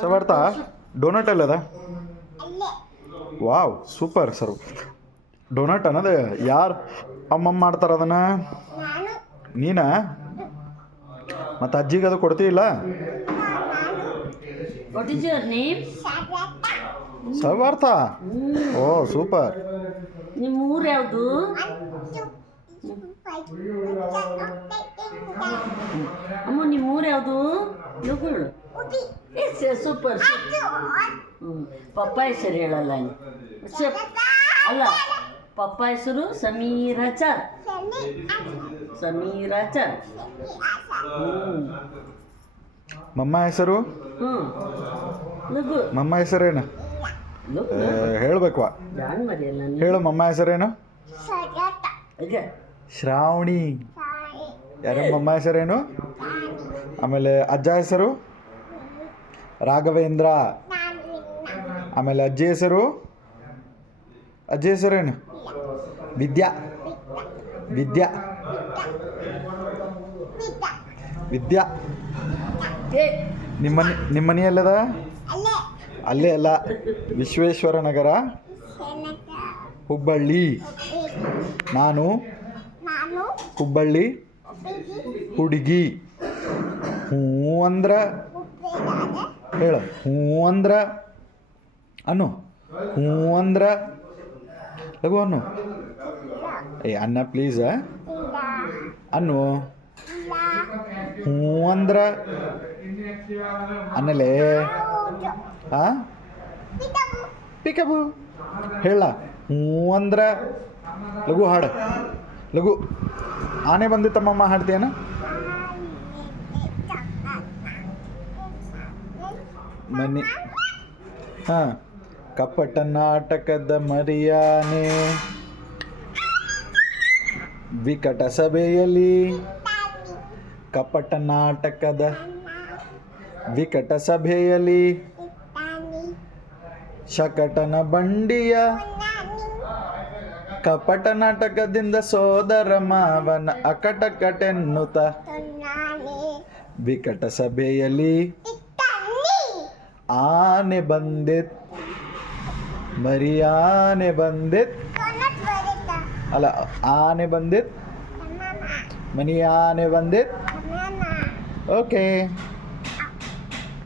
ಸಮರ್ಥ donut ಅಲ್ಲದ wow super sir donut ಅನ್ನೋದು ಯಾರು ಅಮ್ಮಮ್ಮ ಮಾಡ್ತಾರೆ ಅದನ್ನು ನೀನಾ ಮತ್ತು ಅಜ್ಜಿಗೆ ಅದು ಕೊಡ್ತೀಯಿಲ್ಲ What is your name? Samarth oh super ನಿಮ್ಮ ಊರು ಯಾವುದು? ಅಮ್ಮ ನಿಮ್ಮ ಊರು ಯಾವುದು? ಲೋಕಗಳು ಸೂಪರ್ ಪಪ್ಪ ಹೆಸರು ಹೇಳಲ್ಲ ಅಲ್ಲ ಪಪ್ಪ ಹೆಸರು ಸಮೀರಾಚಾರ್ ಸಮೀರಾಚಾರ್ ಮಮ್ಮ ಹೆಸರು ಲಘು ಮಮ್ಮ ಹೆಸರೇನು ಹೇಳ್ಬೇಕು ಜಾನ್ ಮರಿಯಲ್ಲ ಹೇಳು ಮಮ್ಮ ಹೆಸರೇನು ಈಗ ಶ್ರಾವಣಿ ಯಾರ ಮಮ್ಮ ಹೆಸರೇನು ಆಮೇಲೆ ಅಜ್ಜ ಹೆಸರು ರಾಘವೇಂದ್ರ ಆಮೇಲೆ ಅಜ್ಜಿ ಹೆಸರೇನು ವಿದ್ಯಾ ವಿದ್ಯಾ ವಿದ್ಯಾ ನಿಮ್ಮ ಮನೆ ಎಲ್ಲದ ಅಲ್ಲೇ ಅಲ್ಲ ವಿಶ್ವೇಶ್ವರ ನಗರ ಹುಬ್ಬಳ್ಳಿ ನಾನು ಹುಬ್ಬಳ್ಳಿ ಹುಡುಗಿ ಹ್ಞೂ ಅಂದ್ರ ಹೇಳು ಹ್ಞೂ ಅಂದ್ರ ಅನ್ನು ಹ್ಞೂ ಅಂದ್ರ ಲಘು ಅನ್ನು ಅನ್ನ ಪ್ಲೀಸ್ ಅನ್ನು ಹ್ಞೂ ಅಂದ್ರ ಅನ್ನಲೇ ಹಾಂ ಪಿಕಬು ಹೇಳ ಹ್ಞೂ ಅಂದ್ರ ಲಘು ಹಾಡು ಲಘು ಆನೆ ಬಂದಿತ್ತಮ್ಮಮ್ಮ ಹಾಡ್ತೀಯನ ಮನಿ ಹಾಂ ಕಪಟ ನಾಟಕದ ಮರಿಯಾನೆ ವಿಕಟ ಸಭೆಯಲ್ಲಿ ಕಪಟ ನಾಟಕದ ವಿಕಟ ಸಭೆಯಲ್ಲಿ ಶಕಟನ ಬಂಡಿಯ ಕಪಟ ನಾಟಕದಿಂದ ಸೋದರ ಮಾವನ ಅಕಟಕಟೆನ್ನುತ್ತ ವಿಕಟ ಸಭೆಯಲ್ಲಿ ಆನೆ ಬಂದಿತ್ ಮರಿಯಾನೆ ಬಂದಿತ್ ಅಲ್ಲ ಆನೆ ಬಂದಿತ್ ಮನಿ ಆನೆ ಬಂದಿತ್ ಓಕೆ